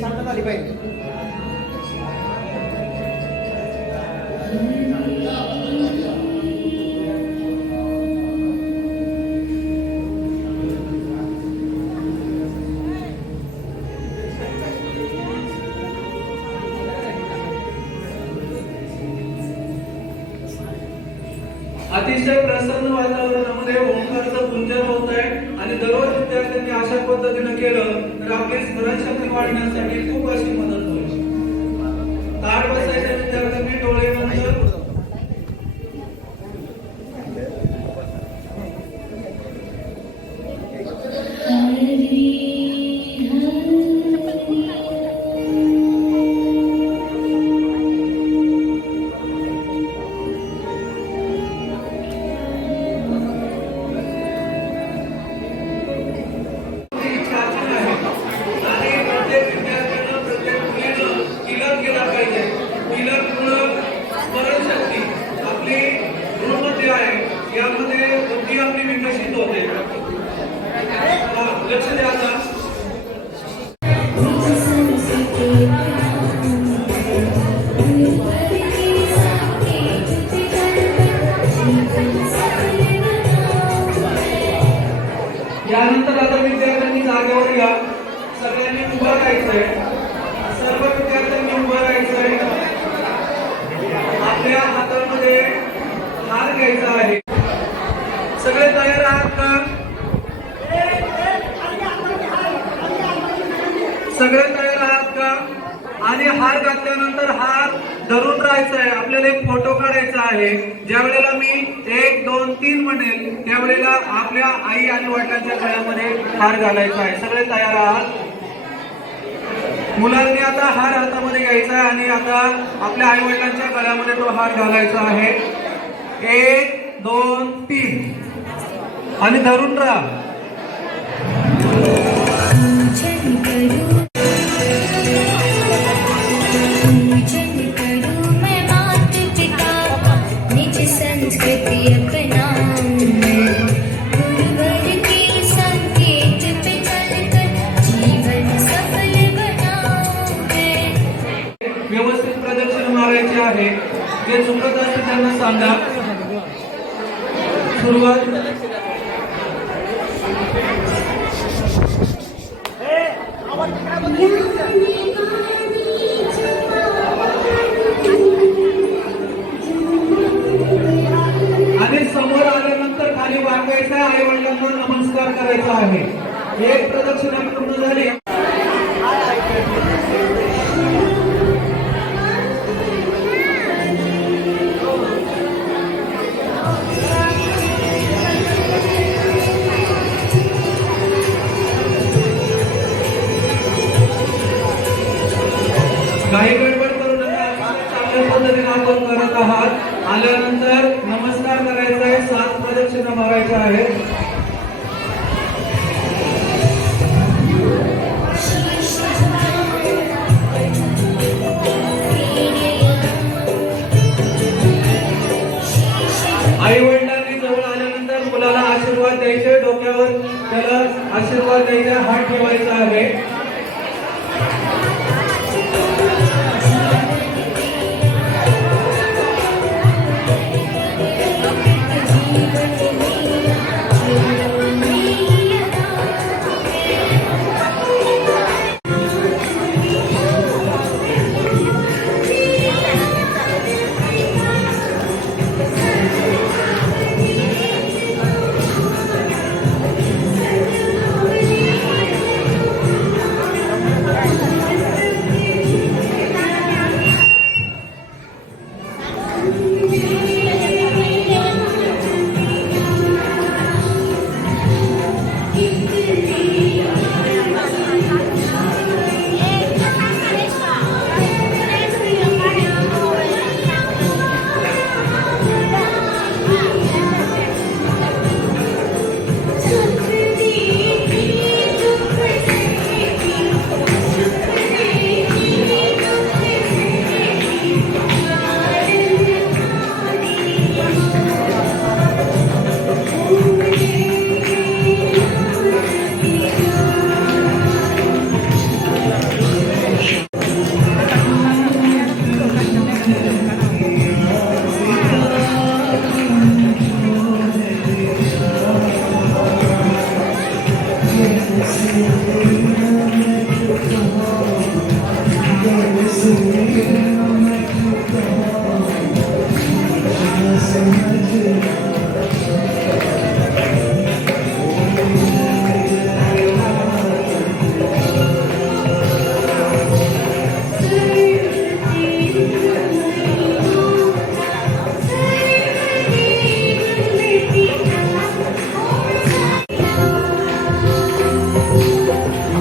शांतता आली पाहिजे. अतिशय प्रसन्न वातावरणामध्ये ओंकारचं पुंजन होत आहे आणि दररोज विद्यार्थ्यांनी अशा पद्धतीने केलं तर आपली स्मरणशक्ती वाढण्यासाठी खूप अशी मदत होईल. ताट बसायच्या विद्यार्थ्यांनी डोळे बंद. यामध्ये बुद्धी आपली विकसित होते. लक्ष द्या. यानंतर आता विद्यार्थ्यांनी जागेवर या. सगळ्यांनी उभं राहायचंय. सर्व विद्यार्थ्यांनी उभं राहायचंय. आपल्या हातामध्ये हार घ्यायचा आहे. सगळे तयार आहात का? सगळे तयार आहात का? आणि हार घातल्यानंतर हार धरून राहायचा आहे. आपल्याला एक फोटो काढायचा आहे. ज्या वेळेला मी 1 2 3 म्हणेल त्यावेळेला आपल्या आई आणि वडिलांच्या गळ्यामध्ये हार घालायचा आहे. सगळे तयार आहात? मुलांनी आता हार हातामध्ये घ्यायचा आहे आणि आता आपल्या आई वडिलांच्या गळ्यामध्ये तो हार घालायचा आहे. 1 2 3 आणि धरून राहा. व्यवस्थित प्रदर्शन मारायचे आहे. जे चुकत असेल त्यांना सांगा. सुरुवात. आणि समोर आल्यानंतर खाली वाकायचं आहे. आई वडिलांना नमस्कार करायचा आहे. एक प्रदक्षिणा पूर्ण झाली. काही गडबड करू नका. चांगल्या पद्धतीने आपण करत आहात. आल्यानंतर नमस्कार करायचा आहे. 7 प्रदक्षिणा मारायच्या आहेत. आई वडिलांनी जवळ आल्यानंतर मुलाला आशीर्वाद द्यायचे. डोक्यावर त्याला आशीर्वाद द्यायचा. हात ठेवायचा आहे.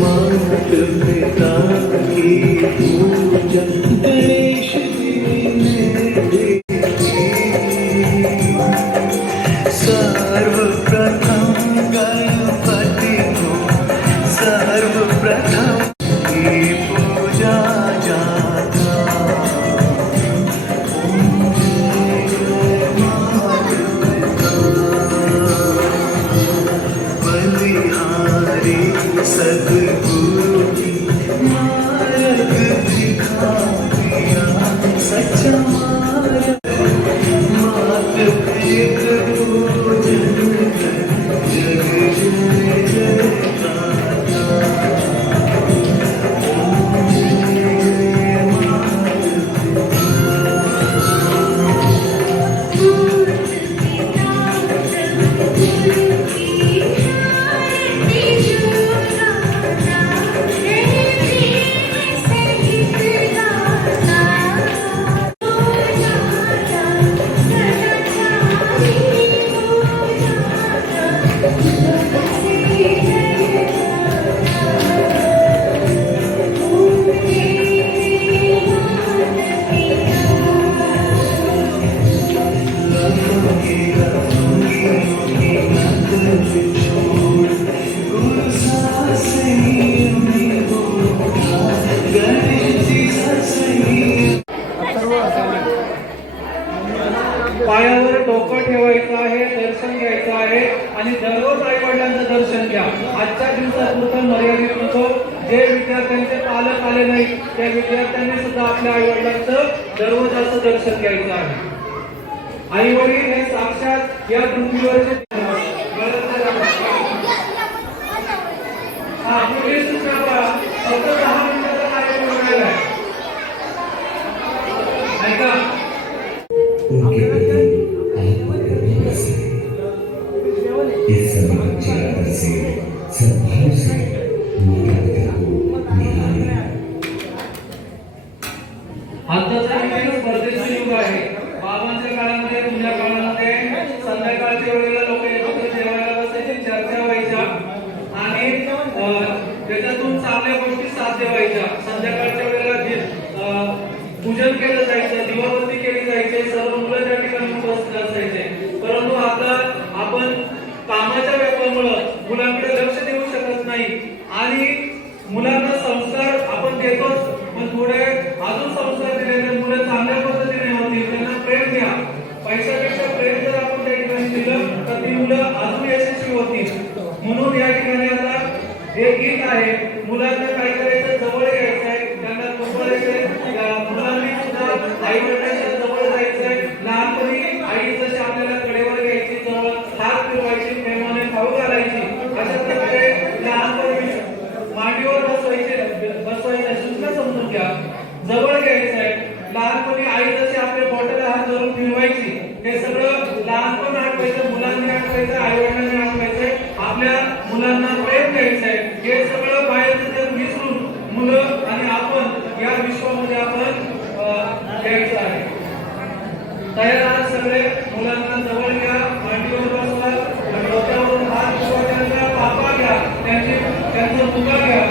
मात पिता की पूजा गणेश जी ने सर्वप्रथम गणपति को सर्वप्रथम की पूजा जाता बलिहारी सद्गुरु की मार्ग दिखा दिया सच्चा मार्ग मात पिता पूजन जग जय जयकारा पायावर डोकं ठेवायचं आहे, दर्शन घ्यायचं आहे आणि दररोज आई वडिलांचं दर्शन घ्या. आजच्या दिवसापुरतं मर्यादित नको. जे विद्यार्थ्यांचे पालक आले नाही त्या विद्यार्थ्यांनी सुद्धा आपल्या आई वडिलांचं दररोजाचं दर्शन घ्यायचं आहे. आई वडील हे साक्षात या पृथ्वीवरचे फक्त 10 मिनिटाचा कार्यक्रम आहे. ऐका उनके प्रति आत्मगर्भ बरसे इस सर्वोच्च आदर से सद्भाव से माता पिता को निहारें. आताचा विषय स्पर्धेचा युग आहे. बाबांच्या काळामध्ये जुन्या काळामध्ये संध्याकाळच्या वेळेला लोक एकत्र जेवायला बसायचे, चर्चा व्हायच्या आणि त्याच्यातून चांगल्या गोष्टी साध्य व्हायच्या. संध्याकाळच्या वेळेला पूजन केलं जायचं, दिवाबत्ती केली जायची, सर्व मुलं त्या ठिकाणी उपस्थित असायचे. परंतु आता आपण कामाच्या व्यापामुळे मुलांकडे लक्ष देऊ शकत नाही आणि मुलांना संस्कार आपण देतोच, पण थोडे अजून संस्कार दिले तर मुलं चांगल्या पद्धतीने होतील. त्यांना प्रेम द्या. पैशापेक्षा प्रेम जर आपण त्या ठिकाणी दिलं तर ती मुलं अजून यशस्वी होतील. म्हणून या ठिकाणी आता हे गीत आहे. मुलांना काय करायचं, जवळ यायचं आहे, त्यांना कुंभारायचंय. मुलांनी सुद्धा आई वडिलांच्या जवळ जायचंय. लहानपणी आई जशी आपल्याला कडेवर घ्यायची, जवळ हात फिरवायची, प्रेमाने खाऊ घालायची, अशा प्रकारे लहानपणी मांडीवर बसवायचं सूचना समजून घ्या. जवळ घ्यायचंय. लहानपणी आई जशी आपल्या बोटाला हात धरून फिरवायची, हे सगळं लहानपण आठवायचं, मुलांनी आठवायचं, आई वडिलांनी आठवायचंय. आपल्या मुलांना प्रेम द्यायचंय. हे सगळं बाहेरचं जग विसरून मुलं आणि आपण या विश्वामध्ये आपण घ्यायचं आहे. तयार आहात सगळे? मुलांना जवळ घ्या, मांडीवर बसवा, डोक्यावरून हात किंवा त्यांचा पापा घ्या, त्यांचा मुगा घ्या.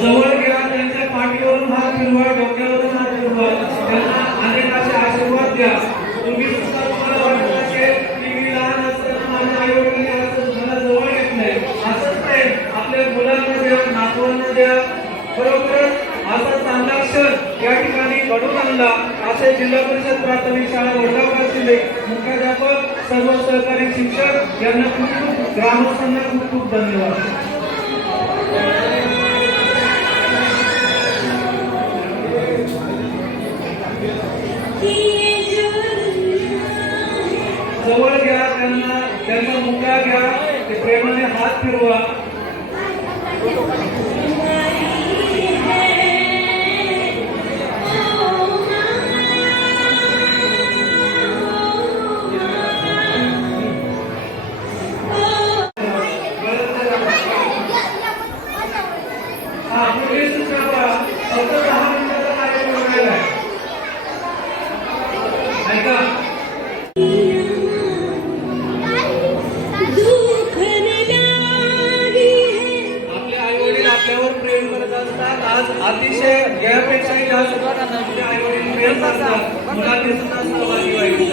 जवळ घ्या, त्यांच्या पाठीवरून हात फिरवा, डोक्यावरून हात फिरवा, त्यांना अनेक असे आशीर्वाद द्या. तुम्ही सुद्धा तुम्हाला वाटत असेल की मी लहान असताना माझ्या आई वडिलांनी मला जवळ घेतलंय. असंच नाही, आपल्या मुलांना द्या, नातवांना द्या. बरोबरच असा चांगला क्षण या ठिकाणी घडून आणला. असे जिल्हा परिषद प्राथमिक शाळा वडगावचे मुख्याध्यापक, सर्व सहकारी शिक्षक यांना खूप ग्रामस्थांना खूप खूप धन्यवाद. जवळ घ्या, त्यांचा मुका घ्या, ते प्रेमाने हात फिरवा. हा, फक्त 10 मिनिटाचा कार्यक्रम राहिला आहे. ऐका, आपले आई वडील आपल्यावर प्रेम करत असतात. आज अतिशय यापेक्षाही जास्त आपले आई वडील प्रेम करतात. मुलांनी सुद्धा सहभागी व्हायचं.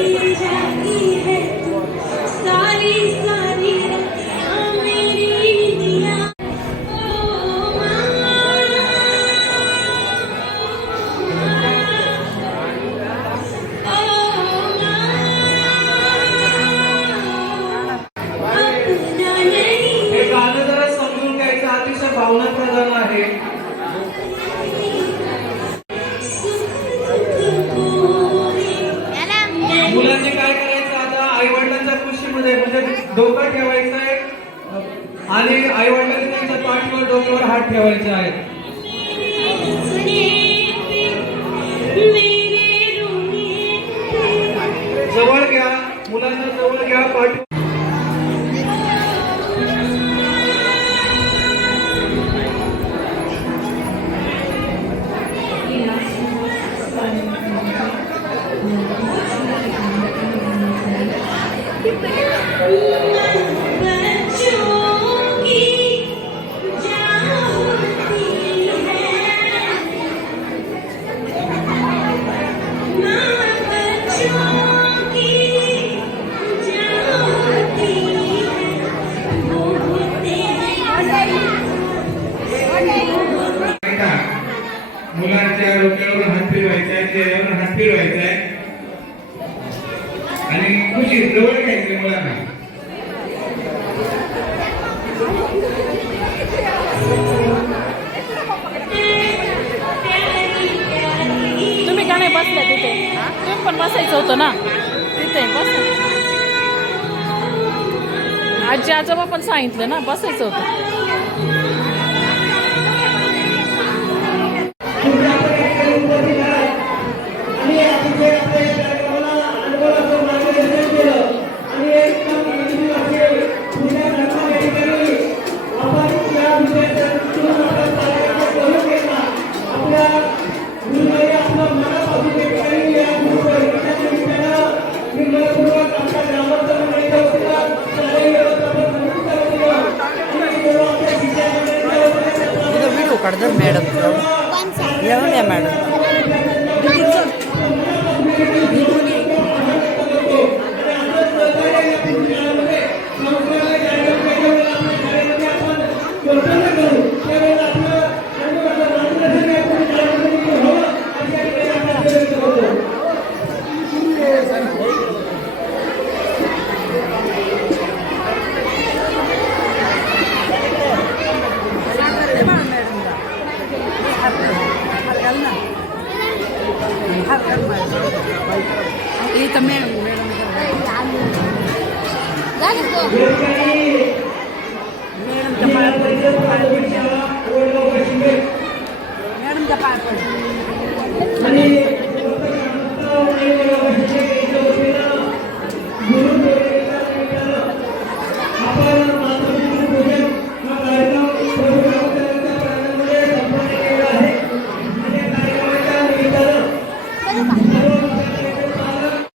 हे गाणं जरा समजून घ्यायचं, अतिशय भावनाप्रधान आहे. मुलांनी काय करायचं आता, आई वडिलांच्या खुशीमध्ये म्हणजे डोकं ठेवायचं आहे आणि आई वडिलांनी त्यांच्या पाठीवर डोक्यावर हात ठेवायचे आहेत. जवळ घ्या, मुलांना जवळ घ्या, पाठी मुलांच्या डोक्यावर हात फिरवायचा आहे, चेहऱ्यावर हात फिरवायचा आहे आणि खुशी जवळ घ्यायचे मुलांना. तुम्ही का नाही बसल्या तिथे? तुम्ही पण बसायचं होतं ना तिथे. बस, आजी आजोबा पण सांगितलं ना बसायचं होतं. कड़दर मैडम या मैडम ये तो मैडम मैडम